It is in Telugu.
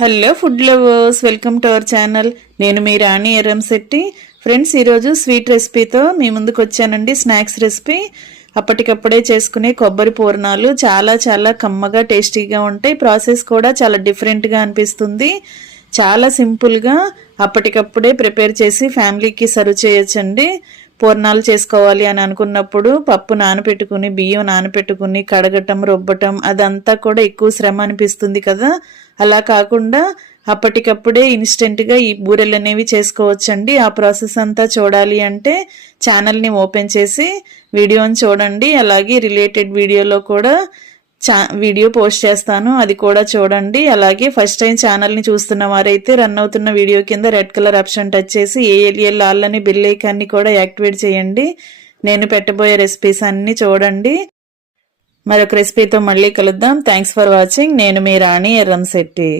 Hello food lovers, welcome to our channel. నేను మీ రాణి ఎర్రంశెట్టి. ఫ్రెండ్స్, ఈరోజు స్వీట్ రెసిపీతో మీ ముందుకు వచ్చానండి. Snacks recipe. అప్పటికప్పుడే చేసుకునే కొబ్బరి పూర్ణాలు చాలా చాలా కమ్మగా టేస్టీగా ఉంటాయి. ప్రాసెస్ కూడా చాలా డిఫరెంట్గా అనిపిస్తుంది. చాలా సింపుల్గా అప్పటికప్పుడే ప్రిపేర్ చేసి ఫ్యామిలీకి సర్వ్ చేయొచ్చండి. పూర్ణాలు చేసుకోవాలి అని అనుకున్నప్పుడు పప్పు నానపెట్టుకుని, బియ్యం నానపెట్టుకుని, కడగటం, రుబ్బటం అదంతా కూడా ఎక్కువ శ్రమ అనిపిస్తుంది కదా. అలా కాకుండా అప్పటికప్పుడే ఇన్స్టెంట్గా ఈ బూరెలు అనేవి చేసుకోవచ్చండి. ఆ ప్రాసెస్ అంతా చూడాలి అంటే ఛానల్ని ఓపెన్ చేసి వీడియోని చూడండి. అలాగే రిలేటెడ్ వీడియోలో కూడా వీడియో పోస్ట్ చేస్తాను, అది కూడా చూడండి. అలాగే ఫస్ట్ టైం ఛానల్ని చూస్తున్న వారైతే రన్ అవుతున్న వీడియో కింద రెడ్ కలర్ ఆప్షన్ టచ్ చేసి ఏఎల్ఎల్ ఆల్ అని బెల్ ఐకాన్ని కూడా యాక్టివేట్ చేయండి. నేను పెట్టబోయే రెసిపీస్ అన్ని చూడండి. మరొక రెసిపీతో మళ్ళీ కలుద్దాం. Thanks for watching. నేను మీ రాణి ఎర్రంశెట్టి.